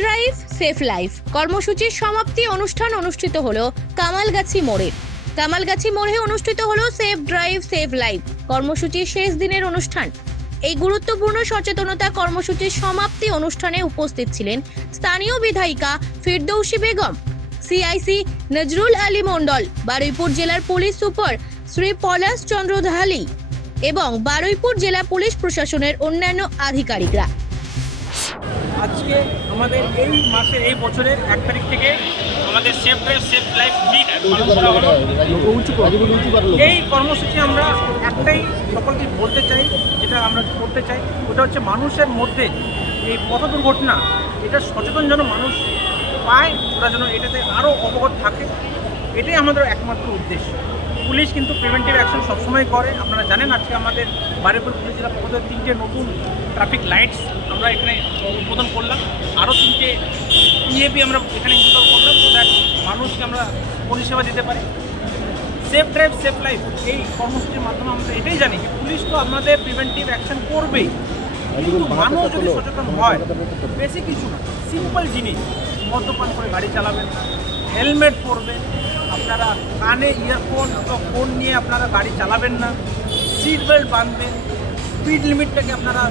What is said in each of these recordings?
Drive, safe life. কর্মসূচির সমাপ্তি অনুষ্ঠান অনুষ্ঠিত হল কামালগাছি মোড়ে। কামালগাছি মোড়ে অনুষ্ঠিত হল সেফ ড্রাইভ, সেফ লাইফ, কর্মসূচির শেষ দিনের অনুষ্ঠান। এই গুরুত্বপূর্ণ সচেতনতা কর্মসূচির সমাপ্তি অনুষ্ঠানে উপস্থিত ছিলেন স্থানীয় বিধায়িকা ফিরদৌসী বেগম, সিআইসি নজরুল আলী মণ্ডল, বারুইপুর জেলার পুলিশ সুপার শ্রী পলাশ চন্দ্র ধালি এবং বারুইপুর জেলা পুলিশ প্রশাসনের অন্যান্য আধিকারিকরা। আজকে আমাদের এই মাসের, এই বছরের এক তারিখ থেকে আমাদের safe drive safe life week পালন করা হলো। এই কর্মসূচি আমরা একটাই সকলকে বলতে চাই, যেটা আমরা করতে চাই, ওটা হচ্ছে মানুষের মধ্যে এই পথ দুর্ঘটনা, এটা সচেতন যেন মানুষ পায়, ওরা যেন এটাতে আরও অবগত থাকে, এটাই আমাদের একমাত্র উদ্দেশ্য। পুলিশ কিন্তু প্রিভেন্টিভ অ্যাকশন সবসময় করে। আপনারা জানেন আজকে আমাদের বারেপুর পুলিশ জেলা পক্ষ তিনটে নতুন ট্রাফিক লাইটস আমরা এখানে উদ্বোধন করলাম। আরও তিনটে ইএপি আমরা এখানে ইনস্টল করলাম so that মানুষকে আমরা পরিষেবা দিতে পারি। সেফ ড্রাইভ সেফ লাইফ এই কর্মসূচির মাধ্যমে আমরা এটাই জানি যে পুলিশ তো আমাদের প্রিভেন্টিভ অ্যাকশন করবেই। কিন্তু মানুষ যদি সচেতন হয়, বেশি কিছু না সিম্পল জিনিস, মদ্যপান করে গাড়ি চালাবেন হেলমেট পরবেন, আপনারা কানে ইয়ারফোন বা ফোন নিয়ে আপনারা গাড়ি চালাবেন না সিট বেল্ট বাঁধবেন স্পিড লিমিটটাকে আপনারা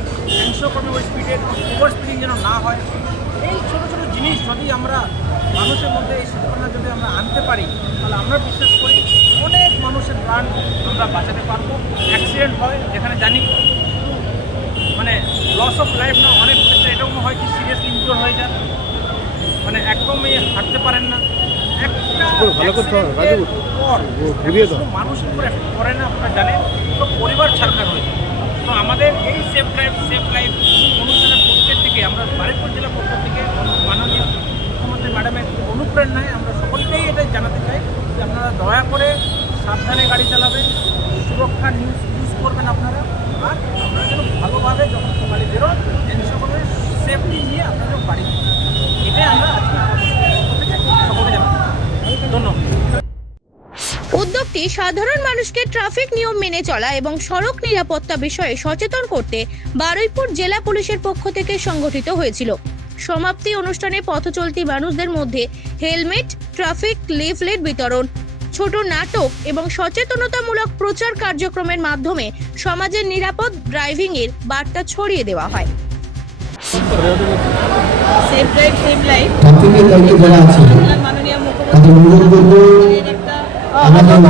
এনশোর করবেন ওই স্পিডের ওভার স্পিডিং যেন না হয় এই ছোটো ছোটো জিনিস যদি আমরা মানুষের মধ্যে এই সচেতনতা যদি আমরা আনতে পারি তাহলে আমরা বিশ্বাস করি অনেক মানুষের প্রাণ আমরা বাঁচাতে পারব। অ্যাক্সিডেন্ট হয় যেখানে জানি মানে লস অফ লাইফ না অনেক ক্ষেত্রে এরকম হয় কি সিরিয়াসলি ইনজোর হয়ে যান। মানে একদমই হাঁটতে পারেন না। একটা মানুষের উপর করে না আপনারা জানেন তো পরিবার ছাড়খার হয়ে যায়। আমাদের এই সেফ ড্রাইভ সেফ লাইফ অনুষ্ঠানের পক্ষের থেকে আমরা বারিকপুর জেলার পক্ষ থেকে মাননীয় মুখ্যমন্ত্রী ম্যাডামের অনুপ্রেরণায় আমরা সকলকেই এটা জানাতে চাই যে আপনারা দয়া করে সাবধানে গাড়ি চালাবেন, সুরক্ষা নিউজ ইউজ করবেন আপনারা, আর আপনারা যেন ভালোভাবে যখন গাড়ি বেরোন করে সেফটি নিয়ে আপনারা বাড়ি এটাই আমরা আজকে পক্ষ থেকে সকলকে জানাতে চাই। ধন্যবাদ উদ্যোগটি সাধারণ মানুষকে ট্রাফিক নিয়ম মেনে চলা এবং সড়ক নিরাপত্তা বিষয়ে সচেতন করতে বারুইপুর জেলা পুলিশের পক্ষ থেকে সংগঠিত হয়েছিল। সমাপ্তি অনুষ্ঠানে পথচলতি মানুষদের মধ্যে হেলমেট ট্রাফিক লিফলেট বিতরণ ছোট নাটক এবং সচেতনতামূলক প্রচার কার্যক্রমের মাধ্যমে সমাজের নিরাপদ ড্রাইভিং এর বার্তা ছড়িয়ে দেওয়া হয়। সেফ ড্রাইভ সেভ লাইফ মাননীয় তাদের আমাদের তো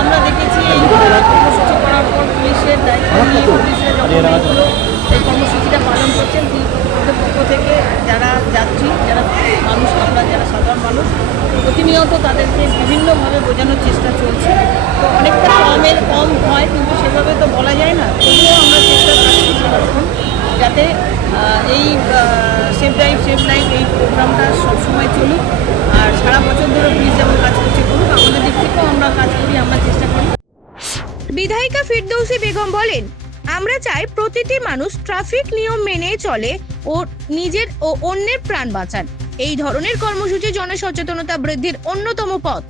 আমরা দেখেছি এই কর্মসূচি করার পর পুলিশের দায়িত্ব নিয়ে পুলিশের এই কর্মসূচিটা পালন করছেন পক্ষ থেকে যারা যাত্রী যারা মানুষ আমরা যারা সাধারণ মানুষ প্রতিনিয়ত তাদেরকে বিভিন্নভাবে বোঝানোর চেষ্টা চলছে তো অনেকটা কমের কম হয় কিন্তু সেভাবে তো বলা যায় না তবুও আমরা চেষ্টা করছি সেরকম যাতে এই সেফ ড্রাইভ সেফ লাইফ এই প্রোগ্রামটা সবসময় চলুক। আর সারা বছর ধরে পুলিশ যেমন কাজ করছে করুক, আমাদের দিক থেকেও আমরা কাজ করি, আমরা চেষ্টা করি। বিধায়িকা ফিরদৌসী বেগম বলেন, আমরা চাই প্রতিটি মানুষ ট্রাফিক নিয়ম মেনে চলে ও নিজের ও অন্যের প্রাণ বাঁচান। এই ধরনের কর্মসূচি জনসচেতনতা বৃদ্ধির অন্যতম পথ।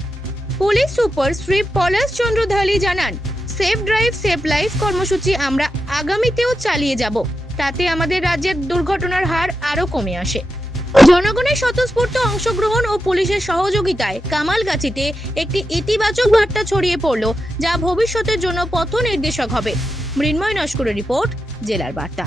পুলিশ সুপার শ্রী পলাশ চন্দ্র ধালি জানান সেফ ড্রাইভ সেফ লাইফ কর্মসূচি আমরা আগামীতেও চালিয়ে যাব। তাতে আমাদের রাজ্যের দুর্ঘটনার হার আরও কমে আসে। জনগণের স্বতঃস্ফূর্ত অংশগ্রহণ ও পুলিশের সহযোগিতায় কামালগাছিতে একটি ইতিবাচক বার্তা ছড়িয়ে পড়ল, যা ভবিষ্যতের জন্য পথ নির্দেশক হবে। মৃন্ময় নস্করের রিপোর্ট, জেলার বার্তা।